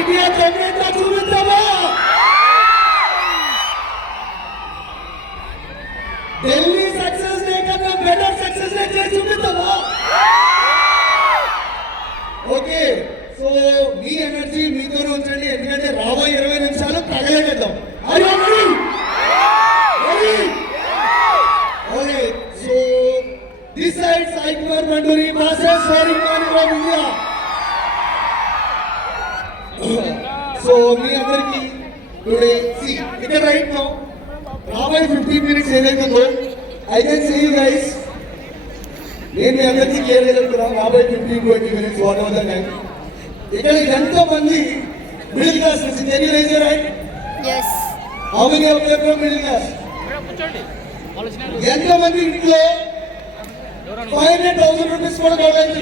India definite గా చూపిద్దామా? Delhi success day కన్నా బెటర్ సక్సెస్ డే చేసి చూపిద్దామా? ఓకే, సో మీ ఎనర్జీ మీతోనే ఉంచండి, ఎందుకంటే రాబోయే 20 నిమిషాలు తగలేద్దాం. Okay, so this side Sai Kumar Manduri master స్వరింగ్ ఫ్రమ్ ఇండియా. సో మీ అందరికి టుడే సి ఇక్కడ రైట్ నౌ రాబోయే 15 minutes ఏదైతుందో I can see you guys. నేను మీ అందరికీ క్లియర్ చెప్తున్నా, రాబోయే 15-20 minutes whatever the time ఇక్కడ ఎంతో మంది మిడిల్ క్లాస్ నుంచి can you rise your hand? yes. How many of you from middle class? ఎంతో మంది ఇంట్లో 500,000 రూపీస్ కూడా కావాలి.